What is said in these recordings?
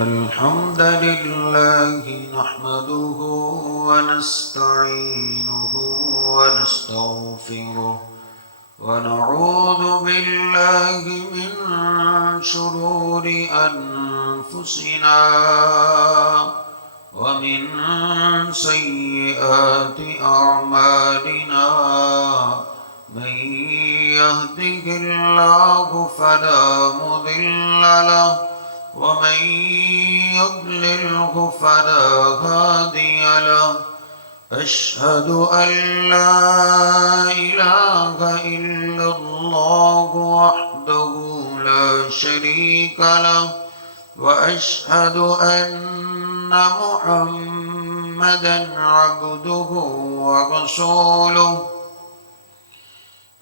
الحمد لله نحمده ونستعينه ونستغفره ونعوذ بالله من شرور أنفسنا ومن سيئات أعمالنا من يهده الله فلا مضل له ومن يضلله فلا هادي له أشهد أن لا إله إلا الله وحده لا شريك له وأشهد أن محمدا عبده ورسوله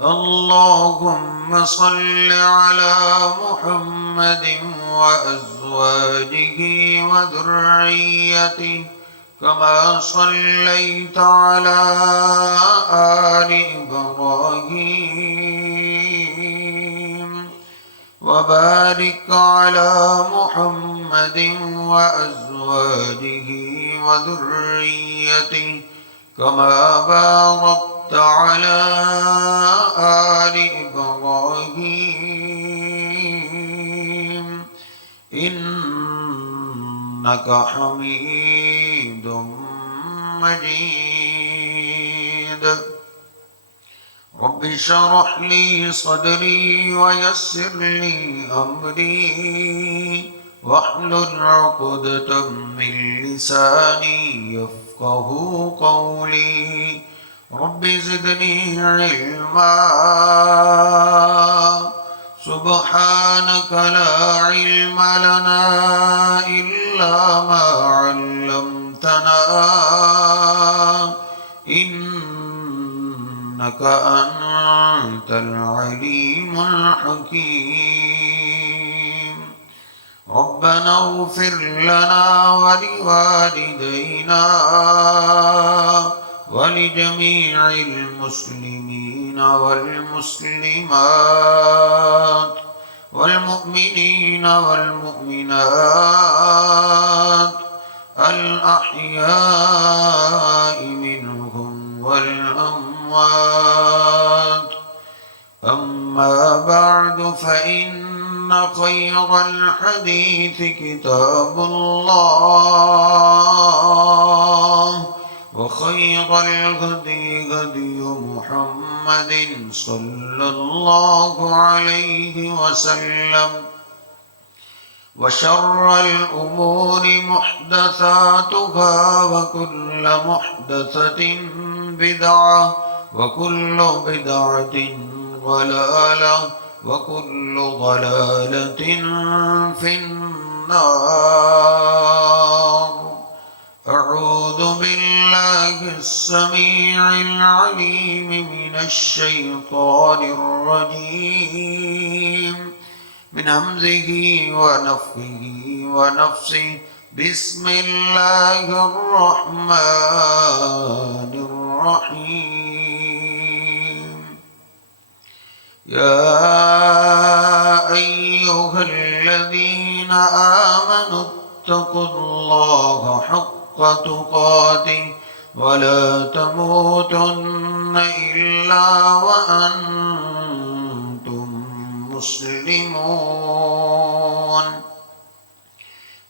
اللهم صل على محمد وأزواجه وذريته كما صليت على آل إبراهيم وبارك على محمد وأزواجه وذريته كما باركت على آل إبراهيم إنك حميد مجيد رب اشرح لي صدري ويسر لي أمري واحلل عقدة من لساني يفقه قولي رب زدني علما سبحانك لا علم لنا إلا ما علمتنا إنك أنت العليم الحكيم ربنا اغفر لنا ولوالدينا ولجميع المسلمين والمسلمات والمؤمنين والمؤمنات الأحياء منهم والأموات أما بعد فإن خير الحديث كتاب الله وخير الهدي هدي محمد صلى الله عليه وسلم وشر الأمور محدثاتها وكل محدثة بدعة وكل بدعة ضلالة وكل ضلالة في النار أعوذ بالله السميع العليم من الشيطان الرجيم من همزه ونفخه ونفسه بسم الله الرحمن الرحيم يا أيها الذين آمنوا اتقوا الله حق تقاته ولا تموتن إلا وأنتم مسلمون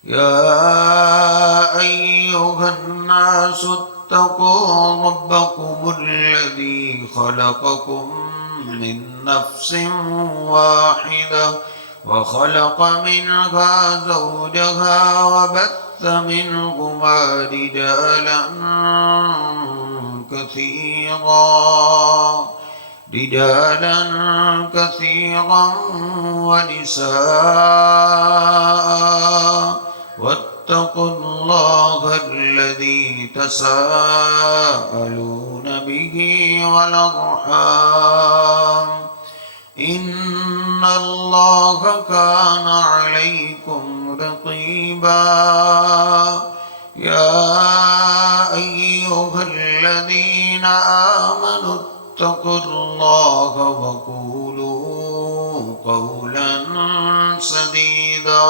يا أيها الناس اتقوا ربكم الذي خلقكم من نفس واحدة وخلق منها زوجها وبث منهما رجالا كثيرا ونساء واتقوا الله الذي تساءلون به والأرحام إن الله كان عليكم رقيبا يا أيها الذين آمنوا اتقوا الله وقولوا قولا سديدا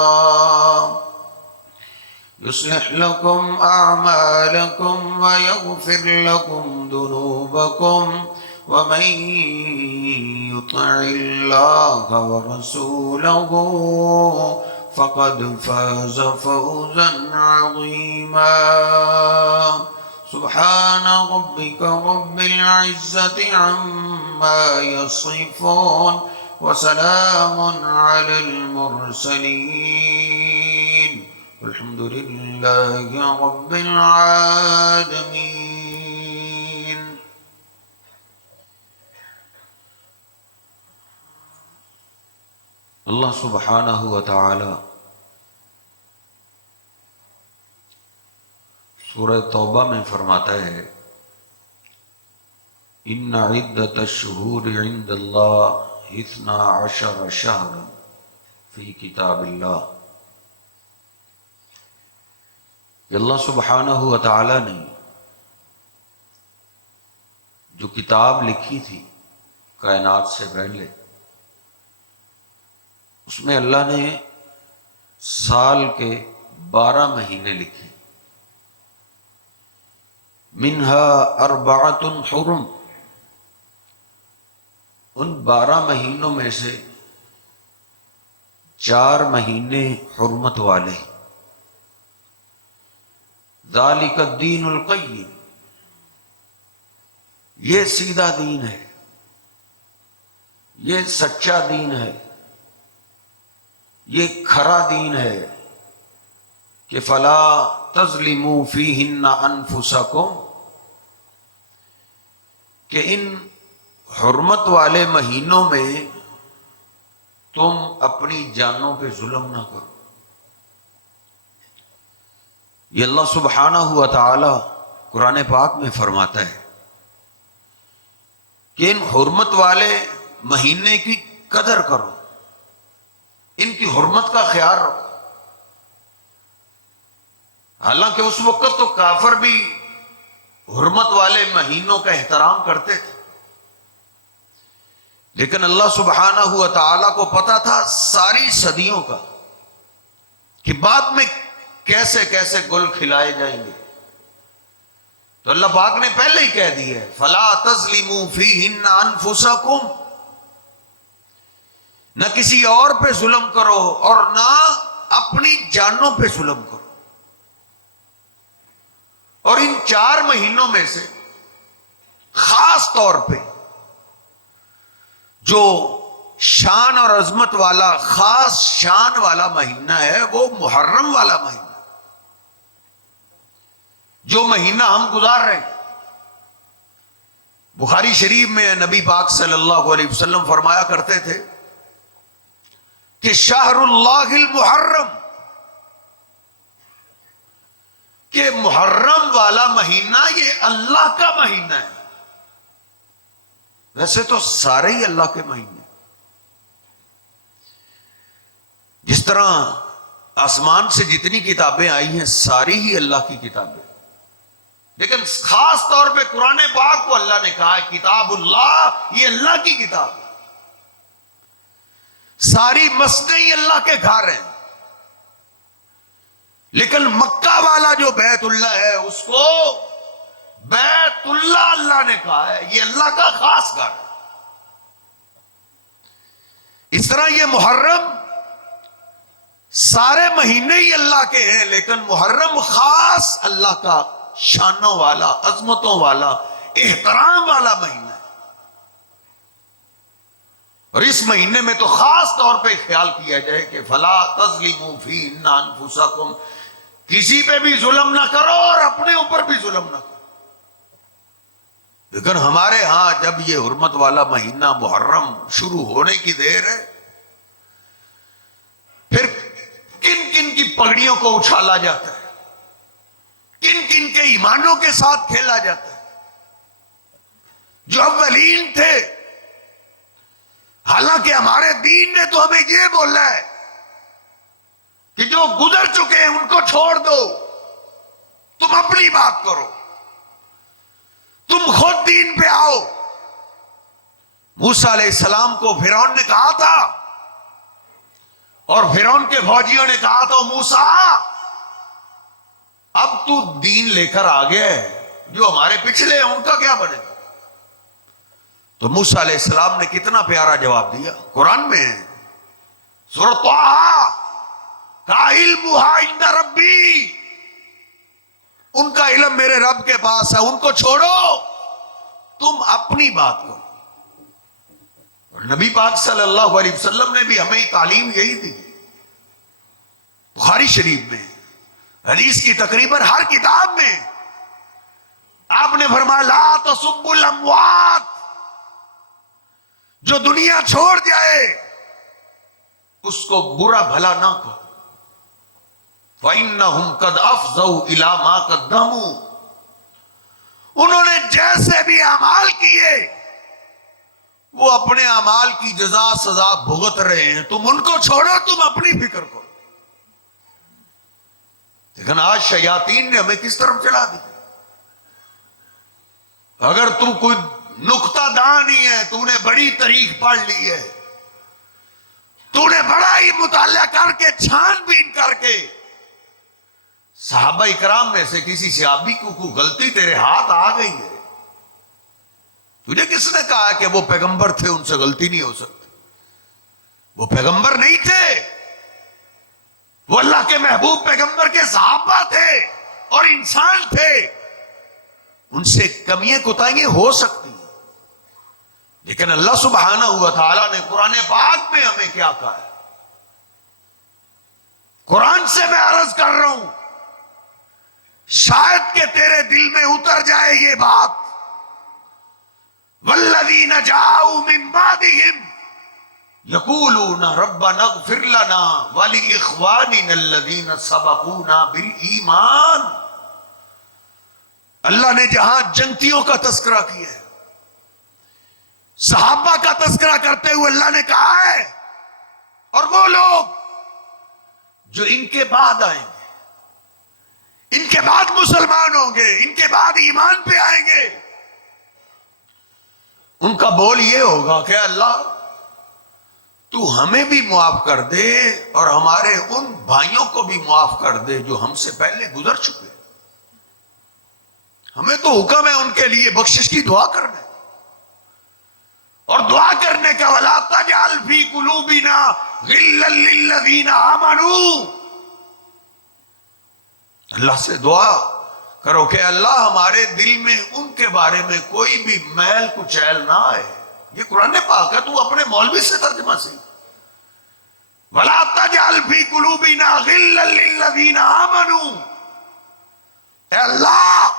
يصلح لكم أعمالكم ويغفر لكم ذنوبكم ومن يطع الله ورسوله فقد فاز فوزا عظيما. سبحان ربك رب العزة عما يصفون وسلام على المرسلين الحمد لله رب العالمين. اللہ سبحانہ و تعالی سورہ توبہ میں فرماتا ہے ان عدت الشہور عند اللہ 12 شہرا فی کتاب اللہ، کہ اللہ سبحانہ و تعالی نے جو کتاب لکھی تھی کائنات سے پہلے، اس میں اللہ نے سال کے 12 مہینے لکھے. منہا 4 حرم، ان 12 مہینوں میں سے 4 مہینے حرمت والے. ذالک الدین القیم، یہ سیدھا دین ہے، یہ سچا دین ہے، یہ کھرا دین ہے کہ فلا تظلموا فیہن انفسکم، کہ ان حرمت والے مہینوں میں تم اپنی جانوں پہ ظلم نہ کرو. یہ اللہ سبحانہ و تعالی قرآن پاک میں فرماتا ہے کہ ان حرمت والے مہینے کی قدر کرو، ان کی حرمت کا خیال رکھو. حالانکہ اس وقت تو کافر بھی حرمت والے مہینوں کا احترام کرتے تھے، لیکن اللہ سبحانہ و تعالی کو پتا تھا ساری صدیوں کا کہ بعد میں کیسے کیسے گل کھلائے جائیں گے. تو اللہ پاک نے پہلے ہی کہہ دیا ہے فلا تظلموا فیہن انفسکم، نہ کسی اور پہ ظلم کرو اور نہ اپنی جانوں پہ ظلم کرو. اور ان 4 مہینوں میں سے خاص طور پہ جو شان اور عظمت والا خاص شان والا مہینہ ہے وہ محرم والا مہینہ، جو مہینہ ہم گزار رہے ہیں. بخاری شریف میں نبی پاک صلی اللہ علیہ وسلم فرمایا کرتے تھے کہ شہر اللہ المحرم، کہ محرم والا مہینہ یہ اللہ کا مہینہ ہے. ویسے تو سارے ہی اللہ کے مہینے، جس طرح آسمان سے جتنی کتابیں آئی ہیں ساری ہی اللہ کی کتابیں، لیکن خاص طور پہ قرآن پاک کو اللہ نے کہا کتاب اللہ، یہ اللہ کی کتاب ہے. ساری مسجدیں ہی اللہ کے گھر ہیں، لیکن مکہ والا جو بیت اللہ ہے اس کو بیت اللہ اللہ نے کہا ہے، یہ اللہ کا خاص گھر ہے. اس طرح یہ محرم سارے مہینے ہی اللہ کے ہیں، لیکن محرم خاص اللہ کا شانوں والا، عظمتوں والا، احترام والا مہینہ ہے. اور اس مہینے میں تو خاص طور پہ خیال کیا جائے کہ فلا تظلموا فیہن انفسکم، کسی پہ بھی ظلم نہ کرو اور اپنے اوپر بھی ظلم نہ کرو. لیکن ہمارے ہاں جب یہ حرمت والا مہینہ محرم شروع ہونے کی دیر ہے، پھر کن کن کی پگڑیوں کو اچھالا جاتا ہے، کن کن کے ایمانوں کے ساتھ کھیلا جاتا ہے. جو اولین تھے، حالانکہ ہمارے دین نے تو ہمیں یہ بولا ہے کہ جو گزر چکے ہیں ان کو چھوڑ دو، تم اپنی بات کرو، تم خود دین پہ آؤ. موسیٰ علیہ السلام کو فرعون نے کہا تھا اور فرعون کے فوجیوں نے کہا تھا موسیٰ تو دین لے کر آ گیا ہے، جو ہمارے پچھلے ہیں ان کا کیا بنے گا؟ تو موسیٰ علیہ السلام نے کتنا پیارا جواب دیا، قرآن میں ہے سورۃ طٰہٰ کا علمھا عند ربی، ان کا علم میرے رب کے پاس ہے، ان کو چھوڑو، تم اپنی بات کرو۔ اور نبی پاک صلی اللہ علیہ وسلم نے بھی ہمیں تعلیم یہی دی، بخاری شریف میں، حدیث کی تقریباً ہر کتاب میں آپ نے فرمایا لا تسبوا الاموات، جو دنیا چھوڑ جائے اس کو برا بھلا نہ کہو، فَإِنَّهُمْ قَدْ أَفْضَوْا إِلَىٰ مَا قَدَّمُوا، انہوں نے جیسے بھی اعمال کیے وہ اپنے اعمال کی جزا سزا بھگت رہے ہیں، تم ان کو چھوڑو، تم اپنی فکر کرو۔ لیکن آج شیاطین نے ہمیں کس طرف چلا دی؟ اگر تم کوئی نکتہ دانی ہے، تو نے بڑی تاریخ پڑھ لی ہے، تو نے بڑا ہی مطالعہ کر کے چھان بین کر کے صحابہ اکرام میں سے کسی صحابی کو کوئی غلطی تیرے ہاتھ آ گئی ہے، تجھے کس نے کہا کہ وہ پیغمبر تھے ان سے غلطی نہیں ہو سکتی؟ وہ پیغمبر نہیں تھے، وہ اللہ کے محبوب پیغمبر کے صحابہ تھے اور انسان تھے، ان سے کمیاں کوتاہیاں ہو سکتی ہیں، لیکن اللہ سبحانہ و تعالیٰ نے قرآن پاک میں ہمیں کیا کہا ہے؟ قرآن سے میں عرض کر رہا ہوں، شاید کہ تیرے دل میں اتر جائے یہ بات، والذین جاؤوا من بعدہم یقولون ربنا اغفر لنا ولاخواننا الذین سبقونا بالایمان۔ اللہ نے جہاں جنگتیوں کا تذکرہ کیا ہے، صحابہ کا تذکرہ کرتے ہوئے اللہ نے کہا ہے اور وہ لوگ جو ان کے بعد آئیں گے، ان کے بعد مسلمان ہوں گے، ان کے بعد ایمان پہ آئیں گے، ان کا بول یہ ہوگا کہ اللہ تو ہمیں بھی معاف کر دے اور ہمارے ان بھائیوں کو بھی معاف کر دے جو ہم سے پہلے گزر چکے، ہمیں تو حکم ہے ان کے لیے بخشش کی دعا کرنا، اور دعا کرنے کا وَلَا تَجْعَلْ فِي قُلُوبِنَا غِلًّا لِّلَّذِينَ آمَنُوا، اللہ سے دعا کرو کہ اللہ ہمارے دل میں ان کے بارے میں کوئی بھی میل کچیل نہ آئے۔ یہ قرآن پاک ہے، تو اپنے مولوی سے ترجمہ سے وَلَا تَجْعَلْ فِي قُلُوبِنَا غِلًّا لِّلَّذِينَ آمَنُوا، اے اللہ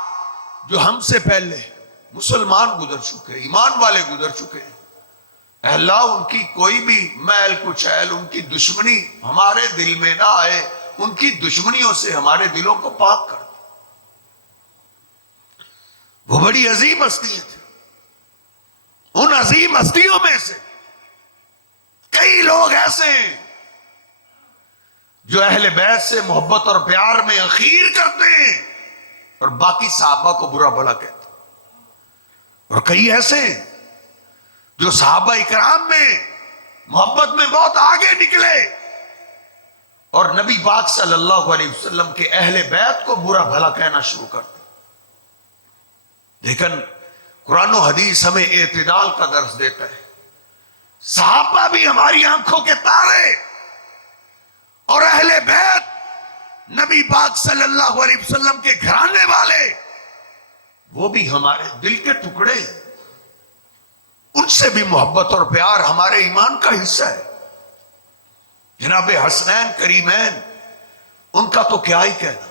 جو ہم سے پہلے مسلمان گزر چکے، ایمان والے گزر چکے، اے اللہ ان کی کوئی بھی میل کچیل، ان کی دشمنی ہمارے دل میں نہ آئے، ان کی دشمنیوں سے ہمارے دلوں کو پاک کر دے۔ وہ بڑی عظیم ہستیاں تھیں، ان عظیم ہستیوں میں سے کئی لوگ ایسے ہیں جو اہل بیت سے محبت اور پیار میں اخیر کرتے ہیں اور باقی صحابہ کو برا بھلا کہتے ہیں، اور کئی ایسے ہیں جو صحابہ اکرام میں محبت میں بہت آگے نکلے اور نبی پاک صلی اللہ علیہ وسلم کے اہل بیت کو برا بھلا کہنا شروع کرتے۔ لیکن قرآن و حدیث ہمیں اعتدال کا درس دیتا ہے، صحابہ بھی ہماری آنکھوں کے تارے اور اہل بیت نبی پاک صلی اللہ علیہ وسلم کے گھرانے والے وہ بھی ہمارے دل کے ٹکڑے ہیں، ان سے بھی محبت اور پیار ہمارے ایمان کا حصہ ہے۔ جناب حسنین کریمین، ان کا تو کیا ہی کہنا،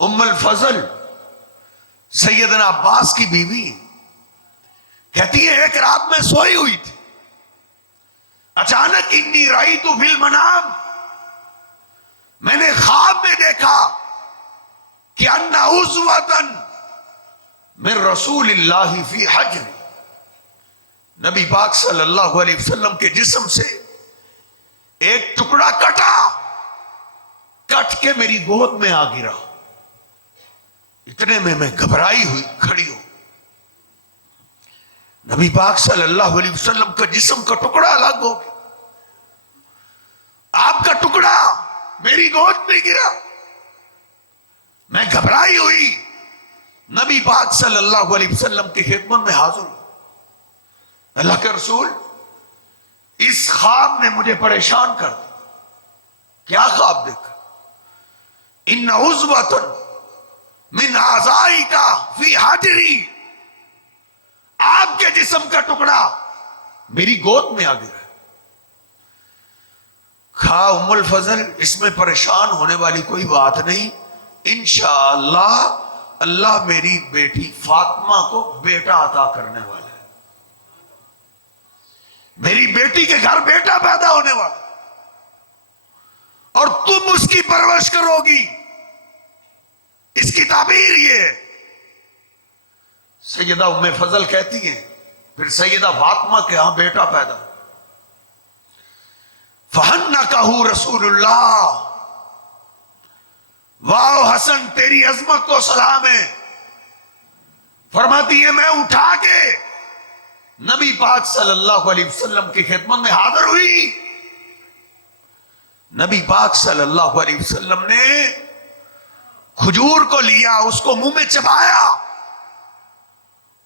ام الفضل سیدنا عباس کی بیوی کہتی ہے ایک رات میں سوئی ہوئی تھی، اچانک انی رأیت فی المنام، میں نے خواب میں دیکھا کہ ان عضوۃ من رسول اللہ فی حجر، نبی پاک صلی اللہ علیہ وسلم کے جسم سے ایک ٹکڑا کٹ کے میری گود میں آ گرا، اتنے میں گھبرائی ہوئی کھڑی ہوں، نبی پاک صلی اللہ علیہ وسلم کا جسم کا ٹکڑا الگ ہو گیا، آپ کا ٹکڑا میری گود میں گرا، میں گھبرائی ہوئی نبی پاک صلی اللہ علیہ وسلم کی خدمت میں حاضر ہوں. اللہ کے رسول، اس خواب نے مجھے پریشان کر دیا. کیا خواب دیکھا؟ ان عضوۃ من اعضائک فی حجری، آپ کے جسم کا ٹکڑا میری گود میں آ گیا. کھا ام الفضل، اس میں پریشان ہونے والی کوئی بات نہیں. انشاءاللہ اللہ میری بیٹی فاطمہ کو بیٹا عطا کرنے والا ہے. میری بیٹی کے گھر بیٹا پیدا ہونے والا اور تم اس کی پرورش کرو گی. اس کی تعبیر یہ ہے. سیدہ ام فضل کہتی ہیں پھر سیدہ فاطمہ کے ہاں بیٹا پیدا. فَحَنَّكَهُ رسول اللہ، واو حسن تیری عظمت کو سلام ہے. فرماتی ہے میں اٹھا کے نبی پاک صلی اللہ علیہ وسلم کی خدمت میں حاضر ہوئی. نبی پاک صلی اللہ علیہ وسلم نے کھجور کو لیا، اس کو منہ میں چبایا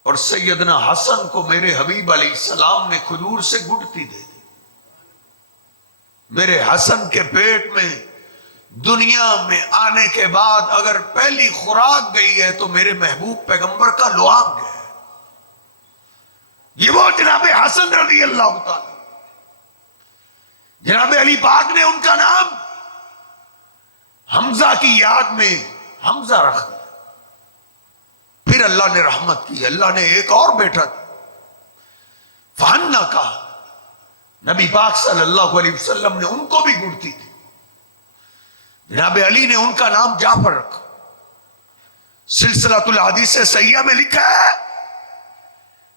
اور سیدنا حسن کو میرے حبیب علیہ السلام نے کھجور سے گٹتی دے دی. میرے حسن کے پیٹ میں دنیا میں آنے کے بعد اگر پہلی خوراک گئی ہے تو میرے محبوب پیغمبر کا لعاب گیا ہے. یہ وہ جناب حسن رضی اللہ تعالی، جناب علی پاک نے ان کا نام حمزہ کی یاد میں حمزہ رکھ دیا. پھر اللہ نے رحمت کی، اللہ نے ایک اور بیٹا دیا. فہنا کا نبی پاک صلی اللہ علیہ وسلم نے ان کو بھی گڑتی تھی. جناب علی نے ان کا نام جعفر رکھا. سلسلۃ الحدیث سیاح میں لکھا ہے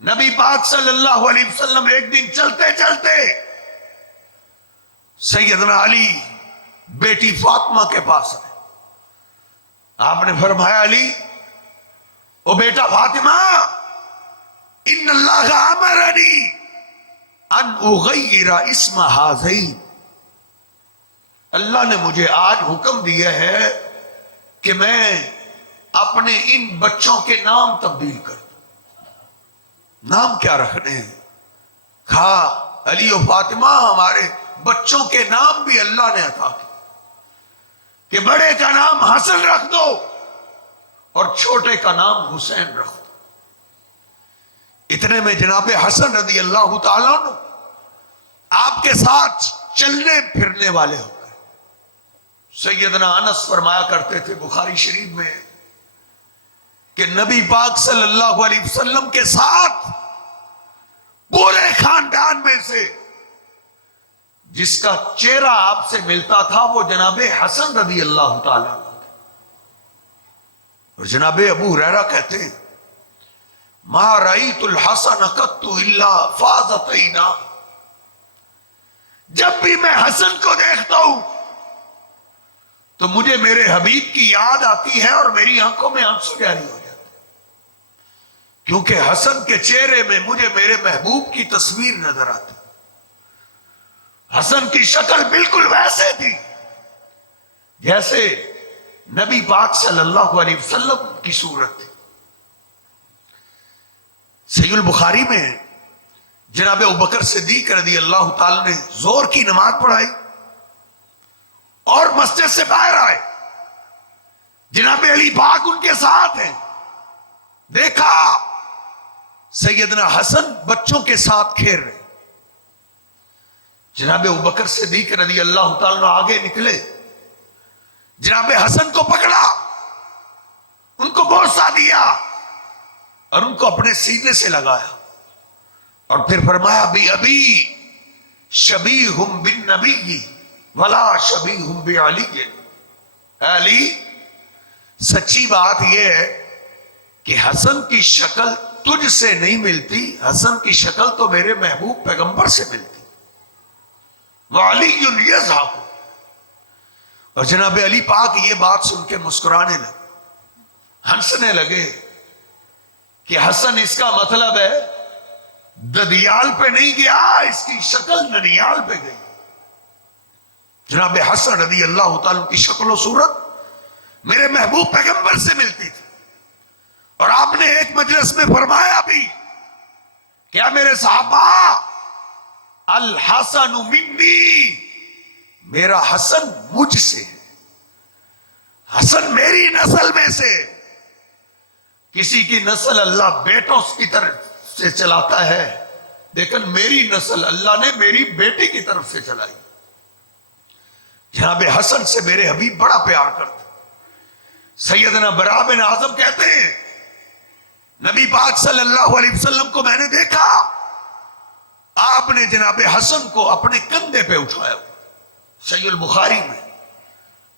نبی پاک صلی اللہ علیہ وسلم ایک دن چلتے چلتے سیدنا علی بیٹی فاطمہ کے پاس آئے. آپ نے فرمایا علی، او بیٹا فاطمہ، ان اللہ امرنی ان اغیر اسم ہذین، اللہ نے مجھے آج حکم دیا ہے کہ میں اپنے ان بچوں کے نام تبدیل کر دوں. نام کیا رکھنے ہیں؟ کھا علی و فاطمہ ہمارے بچوں کے نام بھی اللہ نے عطا کیے کہ بڑے کا نام حسن رکھ دو اور چھوٹے کا نام حسین رکھ دو. اتنے میں جناب حسن رضی اللہ تعالیٰ عنہ آپ کے ساتھ چلنے پھرنے والے ہو گئے. سیدنا انس فرمایا کرتے تھے بخاری شریف میں کہ نبی پاک صلی اللہ علیہ وسلم کے ساتھ پورے خاندان میں سے جس کا چہرہ آپ سے ملتا تھا وہ جناب حسن رضی اللہ تعالیٰ عنہ. اور جناب ابو ہریرہ کہتے ہیں ما رأیت الحسن قط الا فاضت عینا، جب بھی میں حسن کو دیکھتا ہوں تو مجھے میرے حبیب کی یاد آتی ہے اور میری آنکھوں میں آنسو جاری ہو جاتے ہیں، کیونکہ حسن کے چہرے میں مجھے میرے محبوب کی تصویر نظر آتی. حسن کی شکل بالکل ویسے تھی جیسے نبی پاک صلی اللہ علیہ وسلم کی صورت تھی. صحیح البخاری میں جناب ابوبکر صدیق رضی اللہ تعالی نے زور کی نماز پڑھائی اور مسجد سے باہر آئے. جناب علی پاک ان کے ساتھ ہیں. دیکھا سیدنا حسن بچوں کے ساتھ کھیل رہے. جناب ابوبکر صدیق رضی اللہ تعالیٰ آگے نکلے، جناب حسن کو پکڑا، ان کو بوسہ دیا اور ان کو اپنے سینے سے لگایا اور پھر فرمایا بھی ابھی شبیہم بالنبی ولا شبیہم بعلی. علی، سچی بات یہ ہے کہ حسن کی شکل تجھ سے نہیں ملتی، حسن کی شکل تو میرے محبوب پیغمبر سے ملتی. وعلی یضحک، اور جناب علی پاک یہ بات سن کے مسکرانے لگے، ہنسنے لگے کہ حسن اس کا مطلب ہے ددیال پہ نہیں گیا، اس کی شکل ننیال پہ گئی. جناب حسن رضی اللہ تعالیٰ کی شکل و صورت میرے محبوب پیغمبر سے ملتی تھی. اور آپ نے ایک مجلس میں فرمایا بھی، کیا میرے صحابہ، الحسن منی، میرا حسن مجھ سے ہے، حسن میری نسل میں سے. کسی کی نسل اللہ بیٹوں کی طرف سے چلاتا ہے، لیکن میری نسل اللہ نے میری بیٹی کی طرف سے چلائی. جناب حسن سے میرے حبیب بڑا پیار کرتے. سیدنا برا بن عازب کہتے ہیں، نبی پاک صلی اللہ علیہ وسلم کو میں نے دیکھا، آپ نے جناب حسن کو اپنے کندھے پہ اٹھایا ہوا، صحیح البخاری میں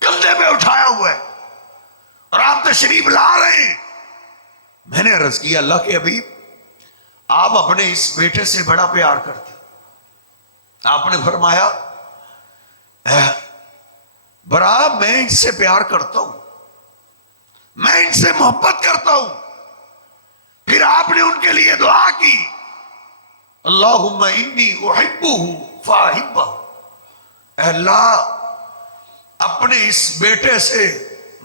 کندھے پہ اٹھایا ہوا ہے، اور آپ تشریف لا رہے ہیں. میں نے عرض کیا، اللہ کے حبیب، آپ اپنے اس بیٹے سے بڑا پیار کرتے. آپ نے فرمایا، برا میں ان سے پیار کرتا ہوں، میں ان سے محبت کرتا ہوں. پھر آپ نے ان کے لیے دعا کی، اللہم انی احبہ فاحبہ، اے اللہ اپنے اس بیٹے سے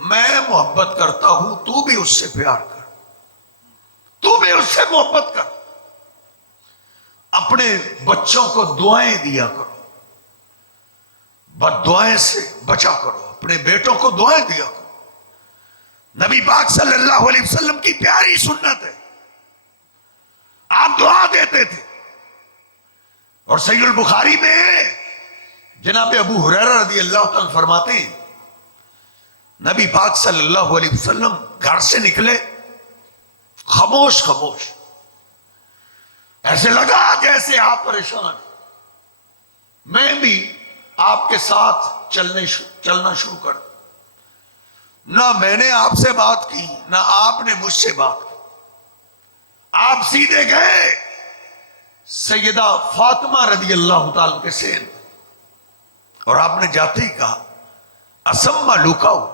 میں محبت کرتا ہوں، تو بھی اس سے پیار کر، تو بھی اس سے محبت کر. اپنے بچوں کو دعائیں دیا کرو، بد دعائیں سے بچا کرو، اپنے بیٹوں کو دعائیں دیا کرو. نبی پاک صلی اللہ علیہ وسلم کی پیاری سنت ہے، آپ دعا دیتے تھے. اور صحیح البخاری میں جناب ابو ہریرہ رضی اللہ تعالیٰ فرماتے ہیں، نبی پاک صلی اللہ علیہ وسلم گھر سے نکلے خاموش خاموش، ایسے لگا جیسے آپ پریشان، میں بھی آپ کے ساتھ چلنا شروع کر. نہ میں نے آپ سے بات کی، نہ آپ نے مجھ سے بات کی. آپ سیدھے گئے سیدہ فاطمہ رضی اللہ تعالیٰ کے سین، اور آپ نے جاتے ہی کہا، اسما لوکاؤ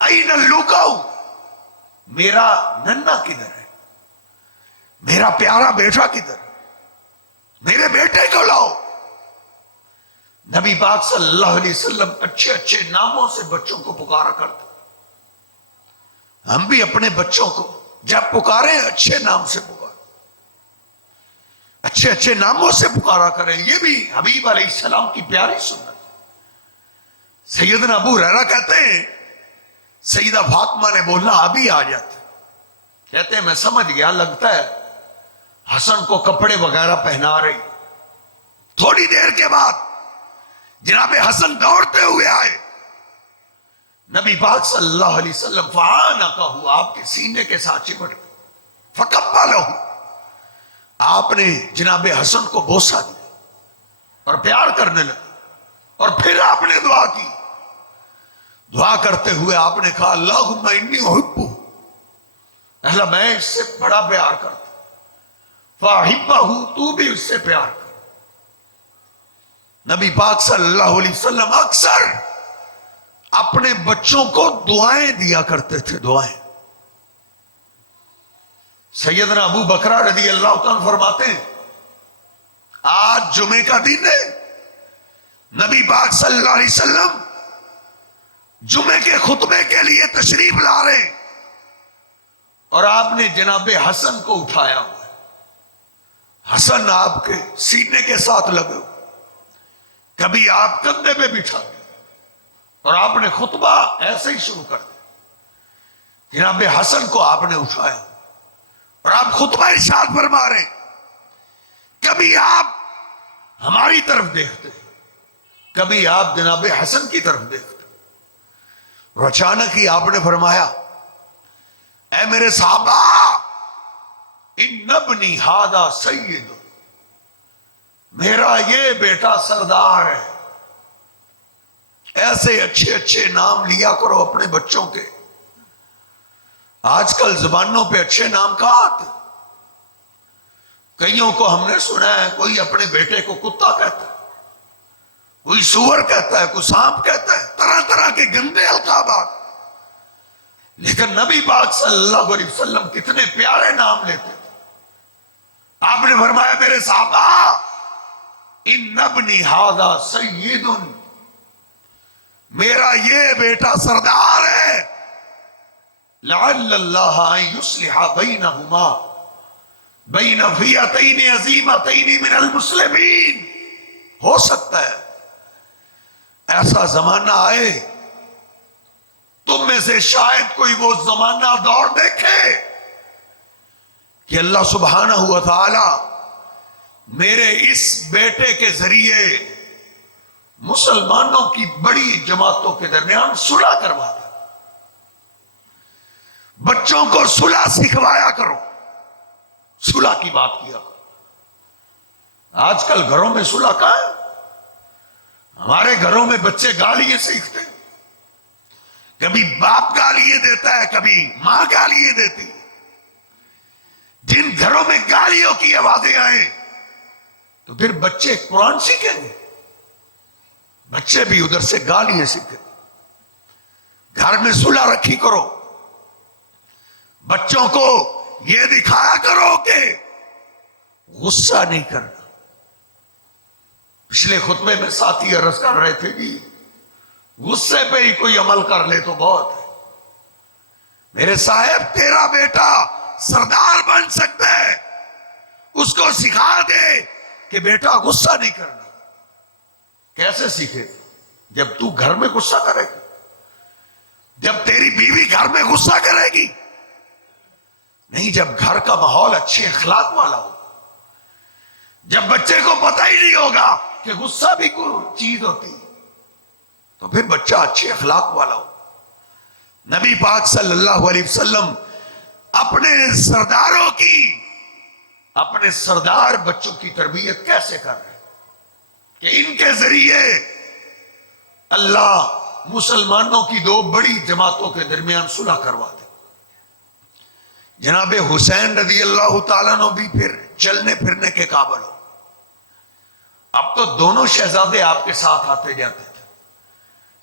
این لوکاؤ، میرا ننھا کدھر ہے، میرا پیارا بیٹا کدھر، میرے بیٹے کو لاؤ. نبی پاک صلی اللہ علیہ وسلم اچھے اچھے ناموں سے بچوں کو پکارا کرتے. ہم بھی اپنے بچوں کو جب پکاریں اچھے نام سے پکاریں، اچھے اچھے ناموں سے پکارا کریں. یہ بھی حبیب علیہ السلام کی پیاری سنت. سیدنا ابو ہریرہ کہتے ہیں، سیدہ فاطمہ نے بولا ابھی آ جاتے. کہتے ہیں میں سمجھ گیا، لگتا ہے حسن کو کپڑے وغیرہ پہنا رہی. تھوڑی دیر کے بعد جناب حسن دوڑتے ہوئے آئے. نبی پاک صلی اللہ علیہ وسلم فعانقہ، آپ کے سینے کے ساتھ چپٹ گئے. فقبلہ، آپ نے جناب حسن کو بوسہ دیا اور پیار کرنے لگے. اور پھر آپ نے دعا کی. دعا کرتے ہوئے آپ نے کہا، اللہم انی احبہ، اللہ میں اس سے بڑا پیار کرتا، فاحبہ، تو بھی اس سے پیار کر. نبی پاک صلی اللہ علیہ وسلم اکثر اپنے بچوں کو دعائیں دیا کرتے تھے، دعائیں. سیدنا ابو بکرہ رضی اللہ تعالیٰ فرماتے ہیں، آج جمعے کا دن ہے، نبی پاک صلی اللہ علیہ وسلم جمعے کے خطبے کے لیے تشریف لا رہے ہیں، اور آپ نے جناب حسن کو اٹھایا ہوا ہے. حسن آپ کے سینے کے ساتھ لگے ہوئے، کبھی آپ کندھے پہ بٹھا دیں، اور آپ نے خطبہ ایسے ہی شروع کر دیا. جناب حسن کو آپ نے اٹھایا اور آپ خطبہ ارشاد فرما رہے ہیں. کبھی آپ ہماری طرف دیکھتے، کبھی آپ جناب حسن کی طرف دیکھتے، اور اچانک ہی آپ نے فرمایا، اے میرے صحابہ، ان ابنی ھذا سید، میرا یہ بیٹا سردار ہے. ایسے اچھے اچھے نام لیا کرو اپنے بچوں کے. آج کل زبانوں پہ اچھے نام کہاں آتے. کئیوں کو ہم نے سنا ہے، کوئی اپنے بیٹے کو کتا کہتا ہے، کوئی سور کہتا ہے، کوئی سانپ کہتا ہے، طرح طرح کے گندے القابات. لیکن نبی پاک صلی اللہ علیہ وسلم کتنے پیارے نام لیتے تھے. آپ نے فرمایا، میرے صحابہ، ان ابنی ھذا سید، میرا یہ بیٹا سردار ہے. لعل اللہ ان یصلح بینہما بین فئتین عظیمتین من المسلمین. ہو سکتا ہے ایسا زمانہ آئے تم میں سے شاید کوئی وہ زمانہ دور دیکھے کہ اللہ سبحانہ و تعالی میرے اس بیٹے کے ذریعے مسلمانوں کی بڑی جماعتوں کے درمیان صلح کروا دے. بچوں کو صلح سکھوایا کرو, صلح کی بات کیا کرو. آج کل گھروں میں صلح کہاں ہے؟ ہمارے گھروں میں بچے گالیاں سیکھتے ہیں. کبھی باپ گالیاں دیتا ہے, کبھی ماں گالیاں دیتی ہے. جن گھروں میں گالیوں کی آوازیں آئیں تو پھر بچے قرآن سیکھیں گے, بچے بھی ادھر سے گالیاں سیکھیں. گھر میں صلح رکھی کرو, بچوں کو یہ دکھایا کرو کہ غصہ نہیں کرنا. پچھلے خطبے میں ساتھی عرض کر رہے تھے جی غصے پہ ہی کوئی عمل کر لے تو بہت ہے. میرے صاحب تیرا بیٹا سردار بن سکتا ہے, اس کو سکھا دے کہ بیٹا غصہ نہیں کرنا. کیسے سیکھے؟ جب تو گھر میں غصہ کرے گی, جب تیری بیوی گھر میں غصہ کرے گی, نہیں جب گھر کا ماحول اچھے اخلاق والا ہو, جب بچے کو پتہ ہی نہیں ہوگا کہ غصہ بھی کوئی چیز ہوتی ہے, تو پھر بچہ اچھے اخلاق والا ہو. نبی پاک صلی اللہ علیہ وسلم اپنے سرداروں کی, اپنے سردار بچوں کی تربیت کیسے کر رہے ہیں کہ ان کے ذریعے اللہ مسلمانوں کی دو بڑی جماعتوں کے درمیان صلح کروا دے. جناب حسین رضی اللہ تعالیٰ نے بھی پھر چلنے پھرنے کے قابل ہو. اب تو دونوں شہزادے آپ کے ساتھ آتے جاتے تھے.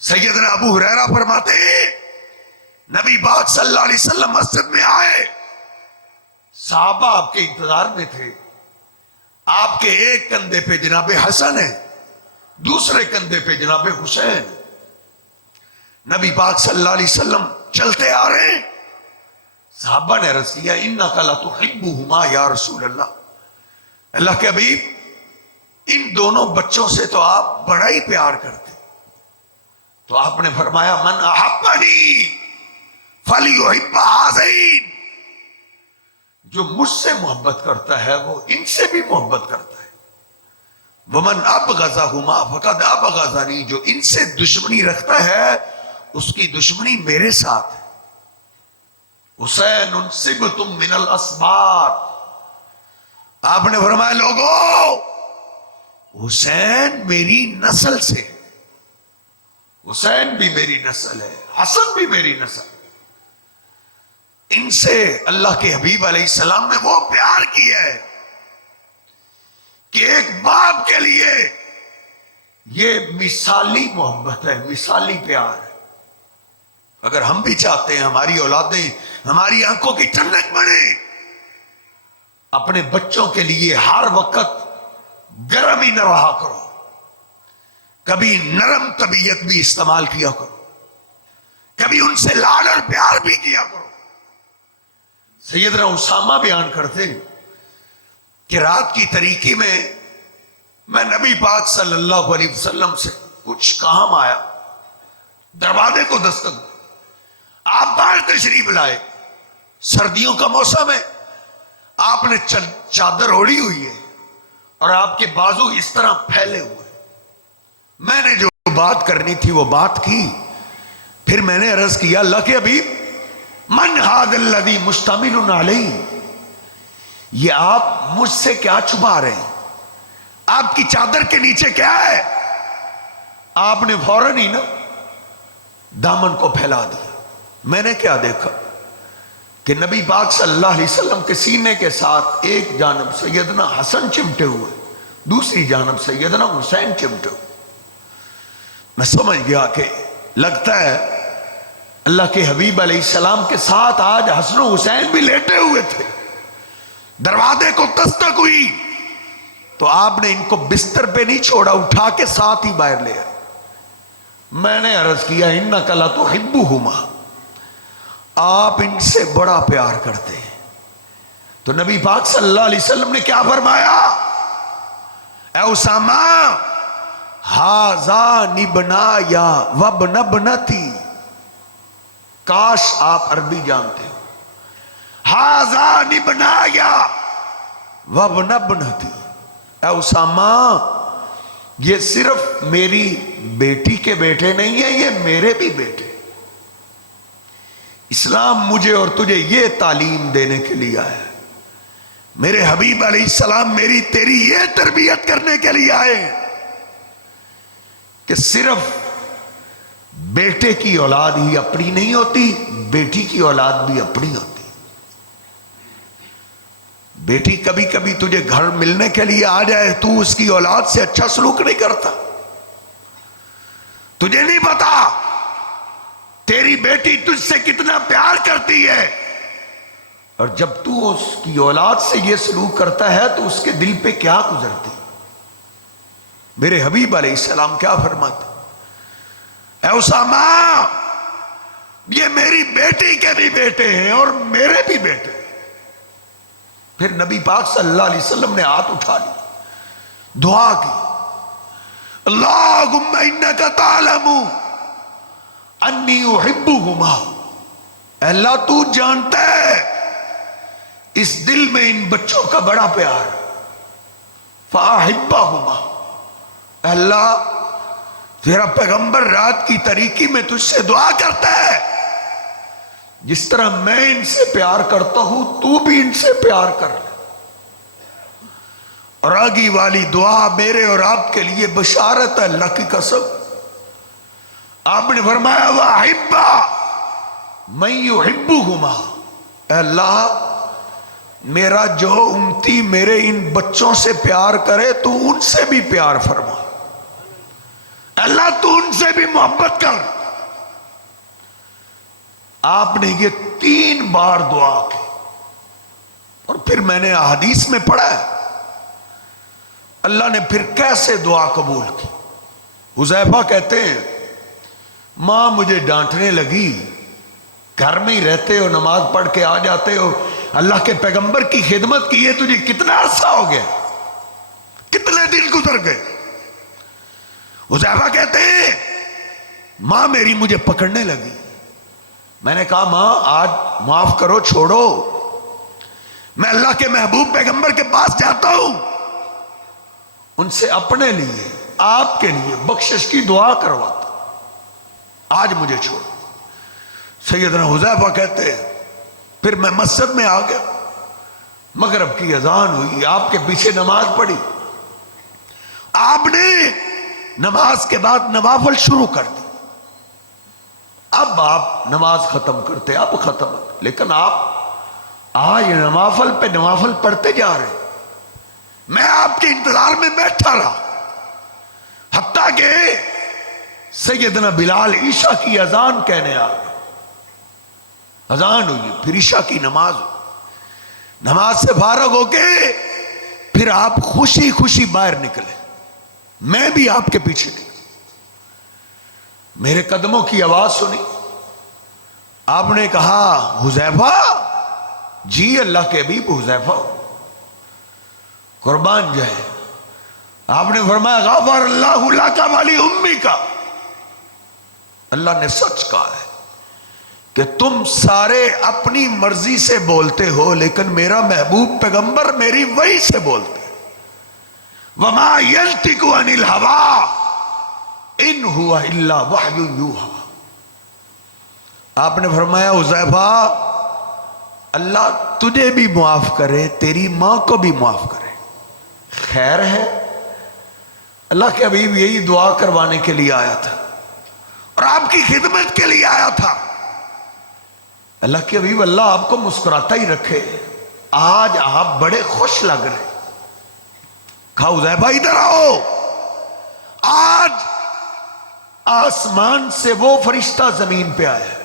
سیدنا ابو ہریرہ فرماتے ہیں نبی پاک صلی اللہ علیہ وسلم مسجد میں آئے, صحابہ آپ کے انتظار میں تھے. آپ کے ایک کندھے پہ جناب حسن ہے, دوسرے کندھے پہ جناب حسین. نبی پاک صلی اللہ علیہ وسلم چلتے آ رہے ہیں. صحابہ نے عرض کیا انک لتحبہما یا رسول اللہ, اللہ کے حبیب ان دونوں بچوں سے تو آپ بڑا ہی پیار کرتے. تو آپ نے فرمایا من احبنی فلیحب ہذین, جو مجھ سے محبت کرتا ہے وہ ان سے بھی محبت کرتا ہے. ومن ابغضہما فقد ابغضنی, جو ان سے دشمنی رکھتا ہے اس کی دشمنی میرے ساتھ ہے. حسین انسبتم من الاسباط, آپ نے فرمایا لوگو حسین میری نسل سے, حسین بھی میری نسل ہے, حسن بھی میری نسل. ان سے اللہ کے حبیب علیہ السلام نے وہ پیار کیا ہے کہ ایک باپ کے لیے یہ مثالی محبت ہے, مثالی پیار ہے. اگر ہم بھی چاہتے ہیں ہماری اولادیں ہماری آنکھوں کی ٹھنڈک بنے, اپنے بچوں کے لیے ہر وقت گرم ہی نہ رہا کرو, کبھی نرم طبیعت بھی استعمال کیا کرو, کبھی ان سے لاڈ اور پیار بھی کیا کرو. سیدنا اسامہ بیان کرتے کہ رات کی تاریکی میں نبی پاک صلی اللہ علیہ وسلم سے کچھ کام آیا, دروازے کو دستک دی, آپ باہر تشریف لائے, سردیوں کا موسم ہے, آپ نے چادر اوڑھی ہوئی ہے اور آپ کے بازو اس طرح پھیلے ہوئے. میں نے جو بات کرنی تھی وہ بات کی. پھر میں نے عرض کیا اللہ کے حبیب من ھذا الذی مشتمل علیہ, یہ آپ مجھ سے کیا چھپا رہے ہیں, آپ کی چادر کے نیچے کیا ہے؟ آپ نے فوراً ہی نا دامن کو پھیلا دیا. میں نے کیا دیکھا کہ نبی پاک صلی اللہ علیہ وسلم کے سینے کے ساتھ ایک جانب سیدنا حسن چمٹے ہوئے, دوسری جانب سیدنا حسین چمٹے ہوئے. میں سمجھ گیا کہ لگتا ہے اللہ کے حبیب علیہ السلام کے ساتھ آج حسن و حسین بھی لیٹے ہوئے تھے. دروازے کو دستک ہوئی تو آپ نے ان کو بستر پہ نہیں چھوڑا, اٹھا کے ساتھ ہی باہر لے آئے. میں نے عرض کیا انک لتحبہما, آپ ان سے بڑا پیار کرتے ہیں. تو نبی پاک صلی اللہ علیہ وسلم نے کیا فرمایا؟ اے اسامہ، ہاذا نبنایا وابن ابنتی. کاش آپ عربی جانتے ہو. ہاذا نبنایا وابن ابنتی. اے اسامہ، یہ صرف میری بیٹی کے بیٹے نہیں ہیں، یہ میرے بھی بیٹے. اسلام مجھے اور تجھے یہ تعلیم دینے کے لیے آیا ہے. میرے حبیب علیہ السلام میری تیری یہ تربیت کرنے کے لیے آئے کہ صرف بیٹے کی اولاد ہی اپنی نہیں ہوتی، بیٹی کی اولاد بھی اپنی ہوتی. بیٹی کبھی کبھی تجھے گھر ملنے کے لیے آ جائے، تو اس کی اولاد سے اچھا سلوک نہیں کرتا. تجھے نہیں پتا تیری بیٹی تجھ سے کتنا پیار کرتی ہے، اور جب تو اس کی اولاد سے یہ سلوک کرتا ہے تو اس کے دل پہ کیا گزرتی. میرے حبیب علیہ السلام کیا فرماتے؟ اے اسامہ، یہ میری بیٹی کے بھی بیٹے ہیں اور میرے بھی بیٹے ہیں. پھر نبی پاک صلی اللہ علیہ وسلم نے ہاتھ اٹھا لی، دعا کی، اللہم انک تعلم انی احبہما. اللہ تو جانتا ہے اس دل میں ان بچوں کا بڑا پیار. فاحبہما. اللہ تیرا پیغمبر رات کی تاریکی میں تجھ سے دعا کرتا ہے، جس طرح میں ان سے پیار کرتا ہوں تو بھی ان سے پیار کر لے. اور آگی والی دعا میرے اور آپ کے لیے بشارت ہے، اللہ کی قسم. آپ نے فرمایا وَأَحِبَّ مَن يُحِبُّهُمَا. اے اللہ، میرا جو امتی میرے ان بچوں سے پیار کرے تو ان سے بھی پیار فرما. اللہ تو ان سے بھی محبت کر. آپ نے یہ 3 بار دعا کی. اور پھر میں نے احادیث میں پڑھا ہے اللہ نے پھر کیسے دعا قبول کی. حذیفہ کہتے ہیں ماں مجھے ڈانٹنے لگی، گھر میں ہی رہتے ہو، نماز پڑھ کے آ جاتے ہو، اللہ کے پیغمبر کی خدمت کی ہے، تجھے کتنا عرصہ ہو گیا، کتنے دن گزر گئے. حذیفہ کہتے ہیں ماں میری مجھے پکڑنے لگی. میں نے کہا ماں آج معاف کرو، چھوڑو، میں اللہ کے محبوب پیغمبر کے پاس جاتا ہوں، ان سے اپنے لیے آپ کے لیے بخشش کی دعا کرواتا، آج مجھے چھوڑو. سیدنا حذیفہ کہتے ہیں پھر میں مسجد میں آ گیا، مغرب کی اذان ہوئی، آپ کے پیچھے نماز پڑھی. آپ نے نماز کے بعد نوافل شروع کر دی. اب آپ نماز ختم کرتے، اب ختم، لیکن آپ آج نوافل پہ نوافل پڑھتے جا رہے. میں آپ کے انتظار میں بیٹھا رہا حتیٰ کہ سیدنا بلال عشاء کی اذان کہنے آ گئے. اذان ہوئی، پھر عشاء کی نماز ہوئی. نماز سے فارغ ہو کے پھر آپ خوشی خوشی باہر نکلے، میں بھی آپ کے پیچھے نکلا. میرے قدموں کی آواز سنی. آپ نے کہا حذیفہ. جی اللہ کے حبیب حذیفہ قربان جائے. آپ نے فرمایا غفر اللہ لک ولی امک. اللہ نے سچ کہا ہے کہ تم سارے اپنی مرضی سے بولتے ہو، لیکن میرا محبوب پیغمبر میری وحی سے بولتے. وما ينطق عن الهوى ان هو الا وحی یوحی. آپ نے فرمایا حذیفہ اللہ تجھے بھی معاف کرے، تیری ماں کو بھی معاف کرے. خیر ہے. اللہ کے حبیب یہی دعا کروانے کے لیے آیا تھا اور آپ کی خدمت کے لیے آیا تھا. اللہ کے حبیب اللہ آپ کو مسکراتا ہی رکھے. آج آپ بڑے خوش لگ رہے. کہا حذیفہ ادھر آؤ. آج آسمان سے وہ فرشتہ زمین پہ آیا ہے.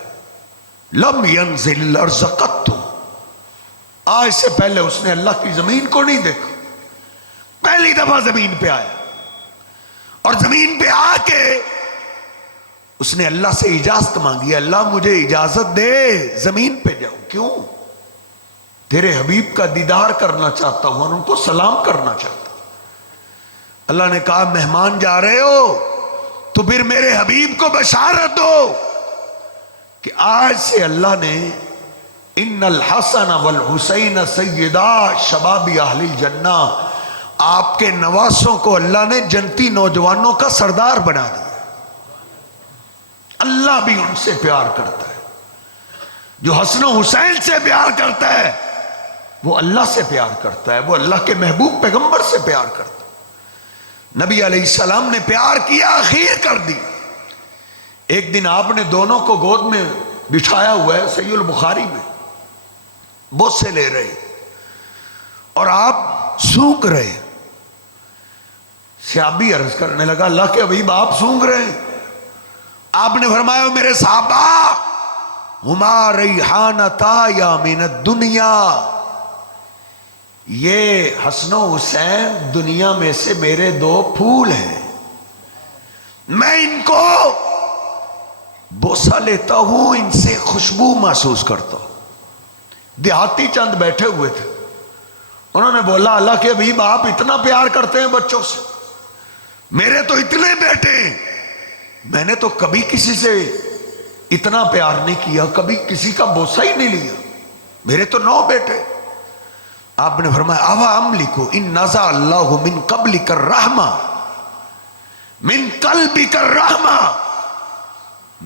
لم ينزل الارض قط. آج سے پہلے اس نے اللہ کی زمین کو نہیں دیکھا، پہلی دفعہ زمین پہ آیا. اور زمین پہ آ کے اس نے اللہ سے اجازت مانگی، اللہ مجھے اجازت دے زمین پہ جاؤں. کیوں؟ تیرے حبیب کا دیدار کرنا چاہتا ہوں اور ان کو سلام کرنا چاہتا ہوں. اللہ نے کہا مہمان جا رہے ہو تو پھر میرے حبیب کو بشارت دو کہ آج سے اللہ نے ان الحسن والحسین سیدا شباب اہل الجنہ، آپ کے نواسوں کو اللہ نے جنتی نوجوانوں کا سردار بنا دیا. اللہ بھی ان سے پیار کرتا ہے. جو حسن و حسین سے پیار کرتا ہے وہ اللہ سے پیار کرتا ہے، وہ اللہ کے محبوب پیغمبر سے پیار کرتا ہے. نبی علیہ السلام نے پیار کیا، اخیر کر دی. ایک دن آپ نے دونوں کو گود میں بٹھایا ہوا ہے، صحیح البخاری میں بوسے لے رہے اور آپ سونگ رہے. صحابی عرض کرنے لگا اللہ کے حبیب آپ سونگ رہے ہیں؟ آپ نے فرمایا میرے صحابہ ہما ریحانتا یا من الدنیا، یہ حسن و حسین دنیا میں سے میرے دو پھول ہیں، میں ان کو بوسہ لیتا ہوں، ان سے خوشبو محسوس کرتا ہوں. دیہاتی چند بیٹھے ہوئے تھے، انہوں نے بولا اللہ کے حبیب آپ اتنا پیار کرتے ہیں بچوں سے، میرے تو اتنے بیٹے ہیں، میں نے تو کبھی کسی سے اتنا پیار نہیں کیا، کبھی کسی کا بوسہ ہی نہیں لیا، میرے تو 9 بیٹے. آپ نے فرمایا اوا املکو ان نزع اللہ من قبلک الرحمہ من قلبک الرحمہ،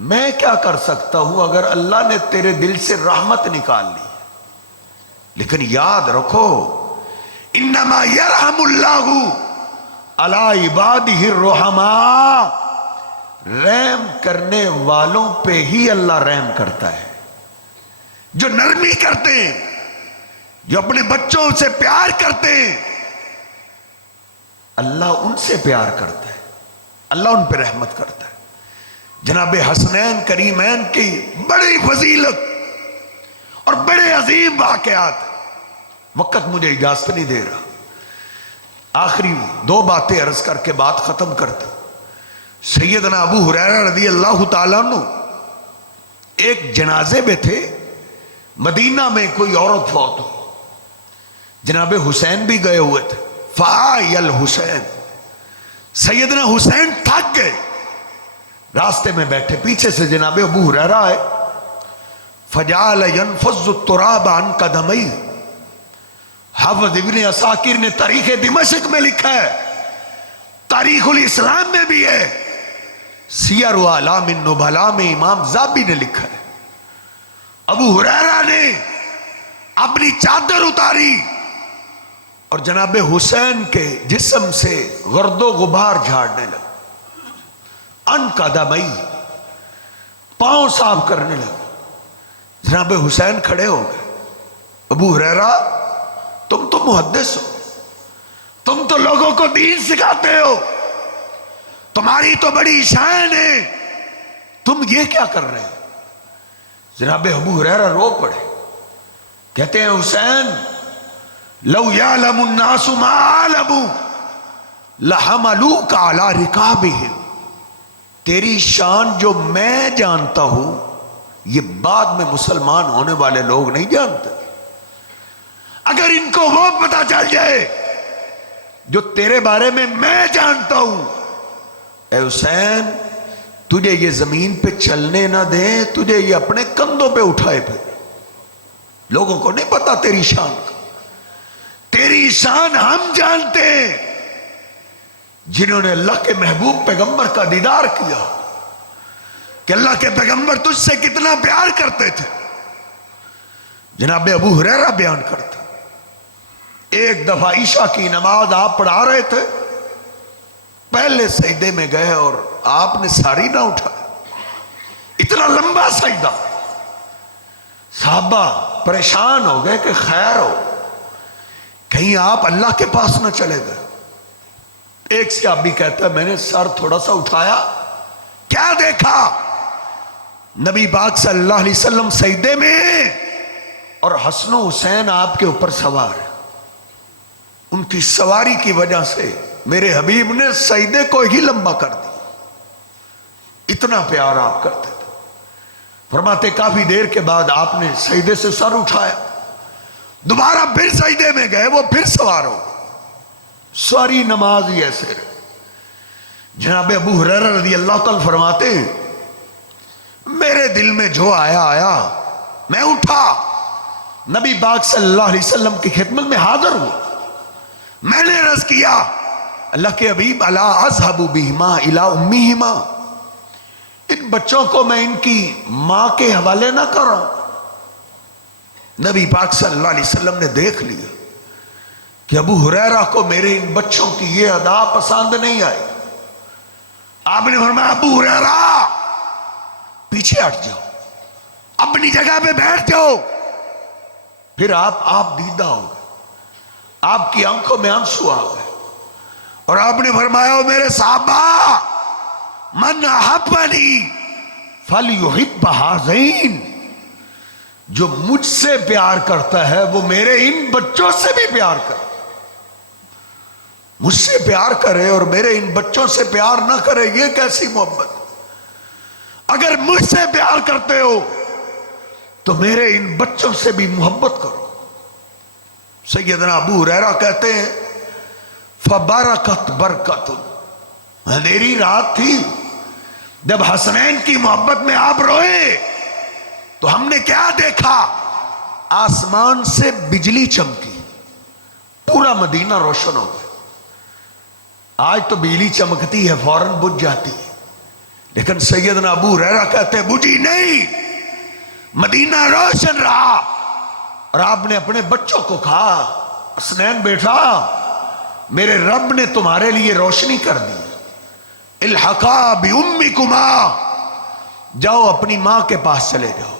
میں کیا کر سکتا ہوں اگر اللہ نے تیرے دل سے رحمت نکال لی. لیکن یاد رکھو انما یرحم اللہ علی عبادہ الرحماء، رحم کرنے والوں پہ ہی اللہ رحم کرتا ہے. جو نرمی کرتے ہیں، جو اپنے بچوں سے پیار کرتے ہیں، اللہ ان سے پیار کرتا ہے، اللہ ان پہ رحمت کرتا ہے. جناب حسنین کریمین کی بڑی فضیلت اور بڑے عظیم واقعات. وقت مجھے اجازت نہیں دے رہا، آخری 2 باتیں عرض کر کے بات ختم کرتے. سیدنا ابو ہریرہ رضی اللہ تعالیٰ عنہ ایک جنازے میں تھے، مدینہ میں کوئی عورت فوت ہو، جناب حسین بھی گئے ہوئے تھے. فآئی الحسین، سیدنا حسین تھک گئے، راستے میں بیٹھے، پیچھے سے جناب ابو ہریرہ آئے. فجعل ينفض التراب عن قدمئی، حافظ ابن عساکر نے تاریخ دمشق میں لکھا ہے، تاریخ الاسلام میں بھی ہے، سیر و اعلام النبلاء میں امام ذہبی نے لکھا ہے. ابو ہریرہ نے اپنی چادر اتاری اور جناب حسین کے جسم سے گرد و غبار جھاڑنے لگا. ان قدمئی، پاؤں صاف کرنے لگا. جناب حسین کھڑے ہو گئے. ابو ہریرہ تم تو محدث ہو، تم تو لوگوں کو دین سکھاتے ہو، تمہاری تو بڑی شان ہے، تم یہ کیا کر رہے ہیں؟ جناب ابو ہریرہ رو پڑے، کہتے ہیں حسین لو یعلم الناس ما علموا لحملوک علی رکابہم، تیری شان جو میں جانتا ہوں یہ بعد میں مسلمان ہونے والے لوگ نہیں جانتے. اگر ان کو وہ پتا چل جائے جو تیرے بارے میں جانتا ہوں، اے حسین تجھے یہ زمین پہ چلنے نہ دیں، تجھے یہ اپنے کندھوں پہ اٹھائے پھر. لوگوں کو نہیں پتا تیری شان کا، تیری شان ہم جانتے ہیں جنہوں نے اللہ کے محبوب پیغمبر کا دیدار کیا کہ اللہ کے پیغمبر تجھ سے کتنا پیار کرتے تھے. جناب ابو ہریرہ بیان کرتے، ایک دفعہ عشاء کی نماز آپ پڑھا رہے تھے، پہلے سجدے میں گئے اور آپ نے ساری نہ اٹھایا، اتنا لمبا سجدہ. صحابہ پریشان ہو گئے کہ خیر ہو کہیں آپ اللہ کے پاس نہ چلے گئے. ایک صحابی کہتا ہے میں نے سر تھوڑا سا اٹھایا، کیا دیکھا؟ نبی پاک صلی اللہ علیہ وسلم سجدے میں اور حسن و حسین آپ کے اوپر سوار ہے. ان کی سواری کی وجہ سے میرے حبیب نے سجدے کو ہی لمبا کر دیا. اتنا پیار آپ کرتے تھے. فرماتے کافی دیر کے بعد آپ نے سجدے سے سر اٹھایا, دوبارہ پھر سجدے میں گئے, وہ پھر سوار ہو, ساری نماز ہی ایسے رہے. جناب ابو ہریرہ رضی اللہ تعالی فرماتے میرے دل میں جو آیا میں اٹھا, نبی پاک صلی اللہ علیہ وسلم کی خدمت میں حاضر ہوا. میں نے عرض کیا اللہ کے حبیب الا اذهب بهما الى امهما, ان بچوں کو میں ان کی ماں کے حوالے نہ کروں. نبی پاک صلی اللہ علیہ وسلم نے دیکھ لیا کہ ابو ہریرہ کو میرے ان بچوں کی یہ ادا پسند نہیں آئی. آپ نے فرمایا ابو ہریرہ پیچھے ہٹ جاؤ, اپنی جگہ پہ بیٹھ جاؤ. پھر آپ دیدہ ہو گئے, آپ کی آنکھوں میں آنسو آ گئے, اور آپ نے فرمایا میرے صحابہ من احبنی فلیحب ہذین, جو مجھ سے پیار کرتا ہے وہ میرے ان بچوں سے بھی پیار کرے. مجھ سے پیار کرے اور میرے ان بچوں سے پیار نہ کرے, یہ کیسی محبت؟ اگر مجھ سے پیار کرتے ہو تو میرے ان بچوں سے بھی محبت کرو. سیدنا ابو ہریرہ کہتے ہیں فبرکت برکت, اندھیری رات تھی جب حسنین کی محبت میں آپ روئے تو ہم نے کیا دیکھا, آسمان سے بجلی چمکی, پورا مدینہ روشن ہو گیا. آج تو بجلی چمکتی ہے فوراً بجھ جاتی ہے, لیکن سیدنا ابو ہریرہ کہتے ہیں بجھی نہیں, مدینہ روشن رہا. اور آپ نے اپنے بچوں کو کہا حسنین بیٹا میرے رب نے تمہارے لیے روشنی کر دی, الحقا بامکما, جاؤ اپنی ماں کے پاس چلے جاؤ.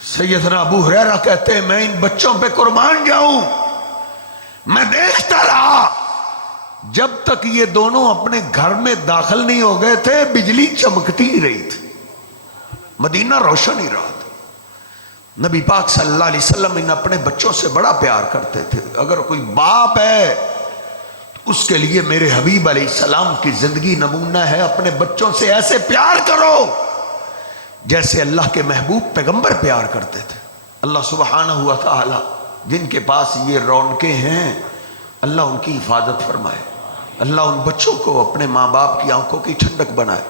سیدنا ابو ہریرہ کہتے ہیں میں ان بچوں پہ قربان جاؤں. میں دیکھتا رہا جب تک یہ دونوں اپنے گھر میں داخل نہیں ہو گئے تھے بجلی چمکتی ہی رہی تھی, مدینہ روشن ہی رہا تھا. نبی پاک صلی اللہ علیہ وسلم ان اپنے بچوں سے بڑا پیار کرتے تھے. اگر کوئی باپ ہے تو اس کے لیے میرے حبیب علیہ السلام کی زندگی نمونہ ہے. اپنے بچوں سے ایسے پیار کرو جیسے اللہ کے محبوب پیغمبر پیار کرتے تھے. اللہ سبحانہ و تعالی جن کے پاس یہ رونقیں ہیں اللہ ان کی حفاظت فرمائے. اللہ ان بچوں کو اپنے ماں باپ کی آنکھوں کی ٹھنڈک بنائے.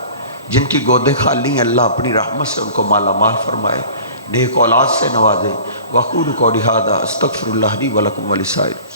جن کی گودیں خالی ہیں اللہ اپنی رحمت سے ان کو مالا مال فرمائے, نیک اولاد سے نوازے. وقول قولی ھذا استغفر اللہ لی ولکم ولسائر